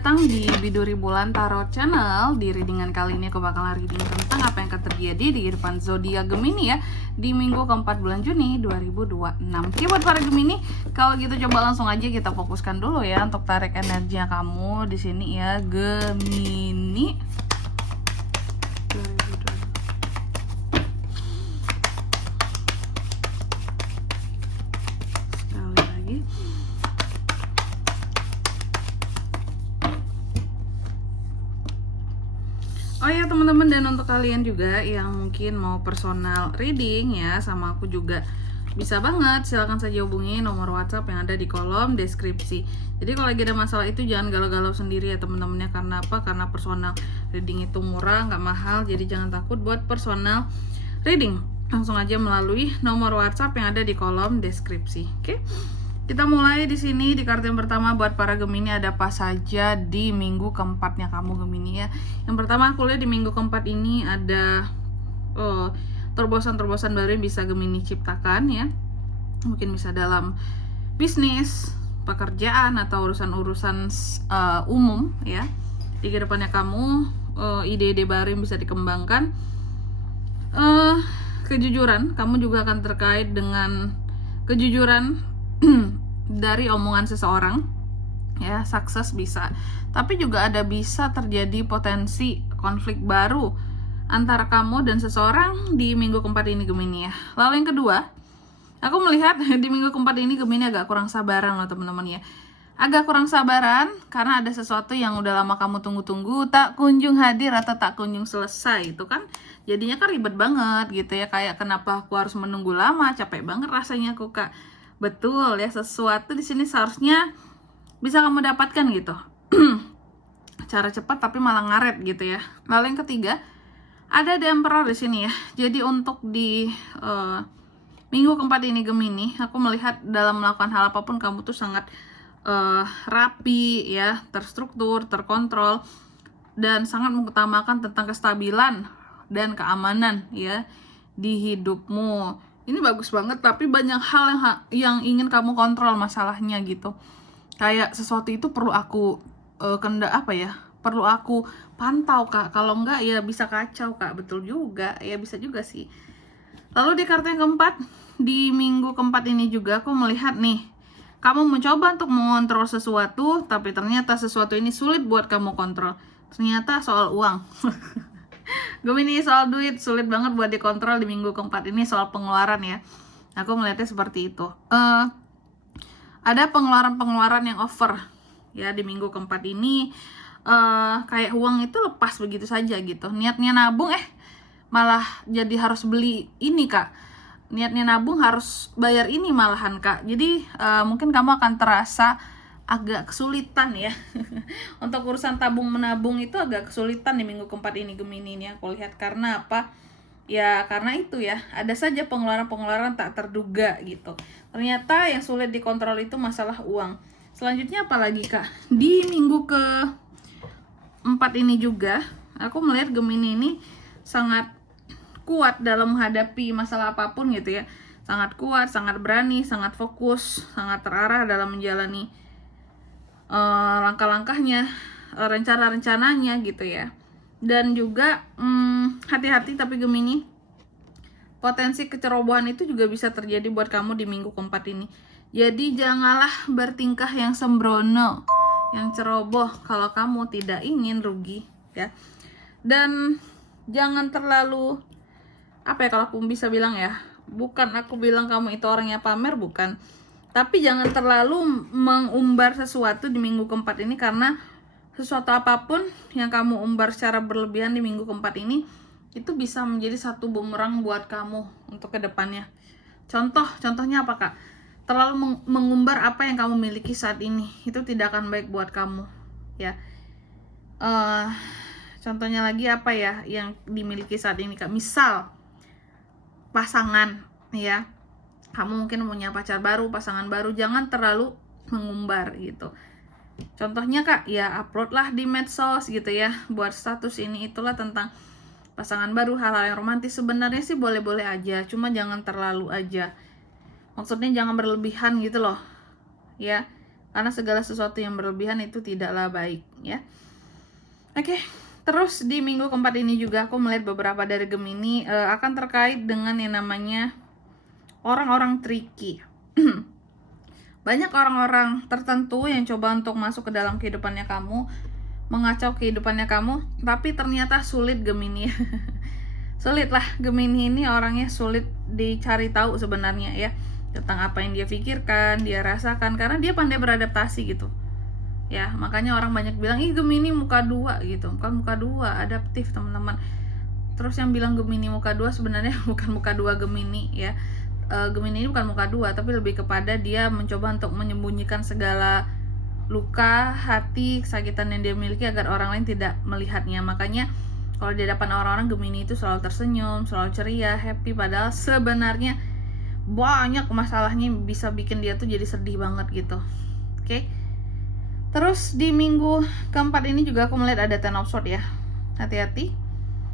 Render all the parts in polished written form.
datang di Biduri Bulan Tarot Channel. Di readingan kali ini aku bakalan reading tentang apa yang akan terjadi di kehidupan zodiak Gemini ya di minggu keempat bulan Juni 2026. Oke, buat para Gemini, kalau gitu coba langsung aja kita fokuskan dulu ya untuk tarik energinya kamu di sini ya, Gemini. Sekali lagi. Oh ya teman-teman, dan untuk kalian juga yang mungkin mau personal reading ya sama aku juga bisa banget, silahkan saja hubungi nomor WhatsApp yang ada di kolom deskripsi. Jadi kalau lagi ada masalah itu jangan galau-galau sendiri ya teman-temannya. Karena apa? Karena personal reading itu murah, nggak mahal. Jadi jangan takut buat personal reading. Langsung aja melalui nomor WhatsApp yang ada di kolom deskripsi. Oke? Kita mulai di sini di kartu yang pertama buat para Gemini. Ada apa saja di minggu keempatnya kamu Gemini ya. Yang pertama aku lihat di minggu keempat ini ada terobosan-terobosan baru yang bisa Gemini ciptakan ya. Mungkin bisa dalam bisnis, pekerjaan, atau urusan-urusan umum ya. Di kedepannya kamu ide-ide baru yang bisa dikembangkan. Kejujuran, kamu juga akan terkait dengan kejujuran dari omongan seseorang ya, sukses bisa, tapi juga ada bisa terjadi potensi konflik baru antara kamu dan seseorang di minggu keempat ini Gemini ya. Lalu yang kedua, aku melihat di minggu keempat ini Gemini agak kurang sabaran loh teman-teman ya. Agak kurang sabaran karena ada sesuatu yang udah lama kamu tunggu-tunggu tak kunjung hadir atau tak kunjung selesai. Itu kan jadinya kan ribet banget gitu ya, kayak kenapa aku harus menunggu lama, capek banget rasanya aku Kak. Betul ya, sesuatu di sini seharusnya bisa kamu dapatkan gitu. Cara cepat tapi malah ngaret gitu ya. Lalu yang ketiga, ada The Emperor di sini ya. Jadi untuk di minggu keempat ini Gemini, aku melihat dalam melakukan hal apapun kamu tuh sangat rapi ya, terstruktur, terkontrol, dan sangat mengutamakan tentang kestabilan dan keamanan ya di hidupmu. Ini bagus banget, tapi banyak hal yang ingin kamu kontrol masalahnya gitu. Kayak sesuatu itu perlu aku perlu aku pantau Kak. Kalau enggak ya bisa kacau Kak. Betul juga, ya bisa juga sih. Lalu di kartu yang keempat, di minggu keempat ini juga aku melihat nih, kamu mencoba untuk mengontrol sesuatu, tapi ternyata sesuatu ini sulit buat kamu kontrol. Ternyata soal uang. Gemini, soal duit sulit banget buat dikontrol di minggu keempat ini, soal pengeluaran ya. Aku melihatnya seperti itu. Ada pengeluaran-pengeluaran yang over ya di minggu keempat ini. Kayak uang itu lepas begitu saja gitu. Niatnya nabung malah jadi harus beli ini Kak. Niatnya nabung harus bayar ini malahan Kak. Jadi mungkin kamu akan terasa agak kesulitan ya. Untuk urusan tabung menabung itu agak kesulitan di minggu keempat ini Gemini ini aku lihat. Karena apa? Ya karena itu ya, ada saja pengeluaran-pengeluaran tak terduga gitu. Ternyata yang sulit dikontrol itu masalah uang. Selanjutnya apalagi Kak? Di minggu keempat ini juga aku melihat Gemini ini sangat kuat dalam menghadapi masalah apapun gitu ya. Sangat kuat, sangat berani, sangat fokus, sangat terarah dalam menjalani langkah-langkahnya, rencana-rencananya gitu ya. Dan juga hati-hati tapi Gemini, potensi kecerobohan itu juga bisa terjadi buat kamu di minggu keempat ini. Jadi janganlah bertingkah yang sembrono, yang ceroboh kalau kamu tidak ingin rugi ya. Dan jangan terlalu kalau aku bisa bilang ya, bukan aku bilang kamu itu orangnya pamer, bukan. Tapi jangan terlalu mengumbar sesuatu di minggu keempat ini, karena sesuatu apapun yang kamu umbar secara berlebihan di minggu keempat ini itu bisa menjadi satu bumerang buat kamu untuk kedepannya. Contohnya apa Kak? Terlalu mengumbar apa yang kamu miliki saat ini, itu tidak akan baik buat kamu ya. Contohnya lagi apa ya yang dimiliki saat ini Kak? Misal pasangan ya. Kamu mungkin punya pacar baru, pasangan baru, jangan terlalu mengumbar gitu. Contohnya Kak, ya upload lah di medsos gitu ya, buat status ini itulah tentang pasangan baru, hal-hal yang romantis. Sebenarnya sih boleh-boleh aja, cuma jangan terlalu aja. Maksudnya jangan berlebihan gitu loh ya. Karena segala sesuatu yang berlebihan itu tidaklah baik, ya. Oke, terus di minggu keempat ini juga aku melihat beberapa dari Gemini akan terkait dengan yang namanya orang-orang tricky. Banyak orang-orang tertentu yang coba untuk masuk ke dalam kehidupannya kamu, mengacau kehidupannya kamu, tapi ternyata sulit Gemini. Sulit lah, Gemini ini orangnya sulit dicari tahu sebenarnya ya, tentang apa yang dia pikirkan, dia rasakan, karena dia pandai beradaptasi gitu. Ya, makanya orang banyak bilang, ih Gemini muka 2 gitu. Bukan muka 2, adaptif teman-teman. Terus yang bilang Gemini muka 2 sebenarnya bukan muka 2 Gemini ya. Gemini ini bukan muka 2, tapi lebih kepada dia mencoba untuk menyembunyikan segala luka, hati, kesakitan yang dia miliki agar orang lain tidak melihatnya. Makanya kalau di hadapan orang-orang, Gemini itu selalu tersenyum, selalu ceria, happy, padahal sebenarnya banyak masalahnya yang bisa bikin dia tuh jadi sedih banget gitu. Oke. Terus di minggu keempat ini juga aku melihat ada Ten of Swords ya. Hati-hati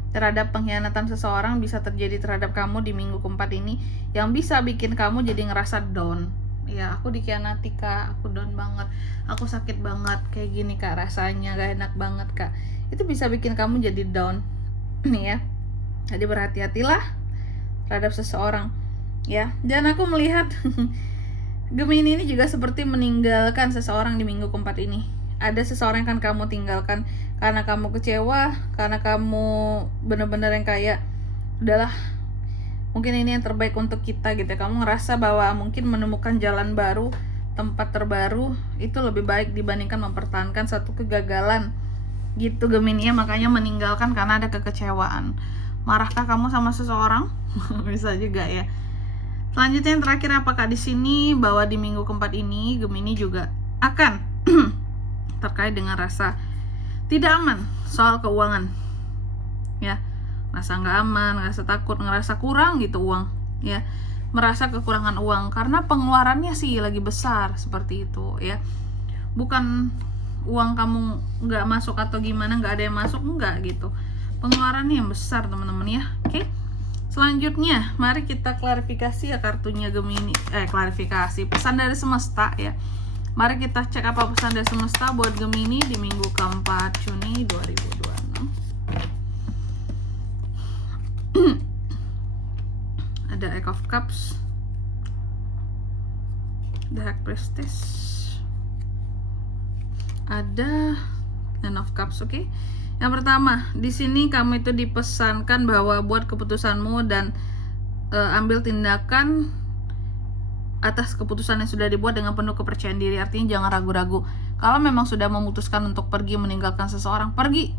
terhadap pengkhianatan seseorang bisa terjadi terhadap kamu di minggu keempat ini, yang bisa bikin kamu jadi ngerasa down. Ya, aku dikhianati kak, aku down banget, aku sakit banget, kayak gini kak rasanya, gak enak banget kak. Itu bisa bikin kamu jadi down nih ya. Jadi berhati-hatilah terhadap seseorang ya. Dan aku melihat Gemini ini juga seperti meninggalkan seseorang di minggu keempat ini. Ada seseorang yang akan kamu tinggalkan karena kamu kecewa, karena kamu bener-bener yang kayak udahlah, mungkin ini yang terbaik untuk kita gitu. Kamu ngerasa bahwa mungkin menemukan jalan baru, tempat terbaru itu lebih baik dibandingkan mempertahankan satu kegagalan gitu Gemini ya. Makanya meninggalkan karena ada kekecewaan. Marahkah kamu sama seseorang? Bisa juga ya. Selanjutnya yang terakhir, apakah di sini bahwa di minggu keempat ini Gemini juga akan terkait dengan rasa tidak aman soal keuangan ya, rasa nggak aman, ngerasa takut, ngerasa kurang gitu uang ya, merasa kekurangan uang karena pengeluarannya sih lagi besar seperti itu ya. Bukan uang kamu nggak masuk atau gimana, nggak ada yang masuk, enggak gitu, pengeluarannya yang besar teman-teman ya. Oke. Selanjutnya mari kita klarifikasi ya kartunya Gemini, klarifikasi pesan dari semesta ya. Mari kita cek apa pesan dari semesta buat Gemini di minggu keempat Juni 2026. Ada Eight of Cups, The High Priestess, ada Ten of Cups. Oke. Yang pertama, di sini kamu itu dipesankan bahwa buat keputusanmu dan ambil tindakan atas keputusan yang sudah dibuat dengan penuh kepercayaan diri. Artinya jangan ragu-ragu. Kalau memang sudah memutuskan untuk pergi meninggalkan seseorang, pergi.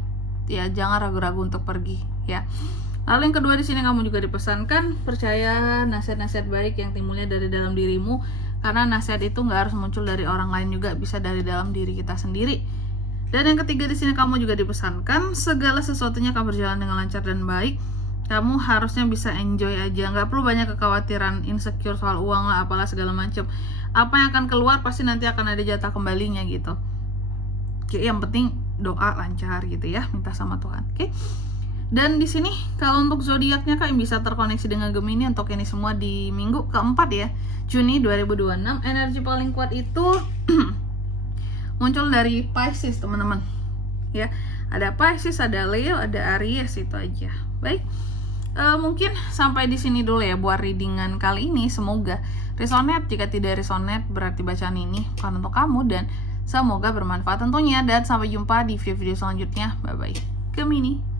Ya, jangan ragu-ragu untuk pergi, ya. Lalu yang kedua di sini kamu juga dipesankan percaya nasihat-nasihat baik yang timbulnya dari dalam dirimu, karena nasihat itu nggak harus muncul dari orang lain, juga bisa dari dalam diri kita sendiri. Dan yang ketiga di sini kamu juga dipesankan segala sesuatunya akan berjalan dengan lancar dan baik. Kamu harusnya bisa enjoy aja, nggak perlu banyak kekhawatiran, insecure soal uang lah, apalah segala macam. Apa yang akan keluar pasti nanti akan ada jatah kembalinya gitu. Oke, yang penting doa lancar gitu ya, minta sama Tuhan. Oke. Dan di sini kalau untuk zodiaknya kak yang bisa terkoneksi dengan Gemini untuk ini semua di minggu keempat ya, Juni 2026, energi paling kuat itu muncul dari Pisces teman-teman. Ya, ada Pisces, ada Leo, ada Aries, itu aja. Baik. Mungkin sampai di sini dulu ya buat readingan kali ini. Semoga resonate. Jika tidak resonate berarti bacaan ini bukan untuk kamu, dan semoga bermanfaat tentunya. Dan sampai jumpa di video-video selanjutnya. Bye bye Gemini.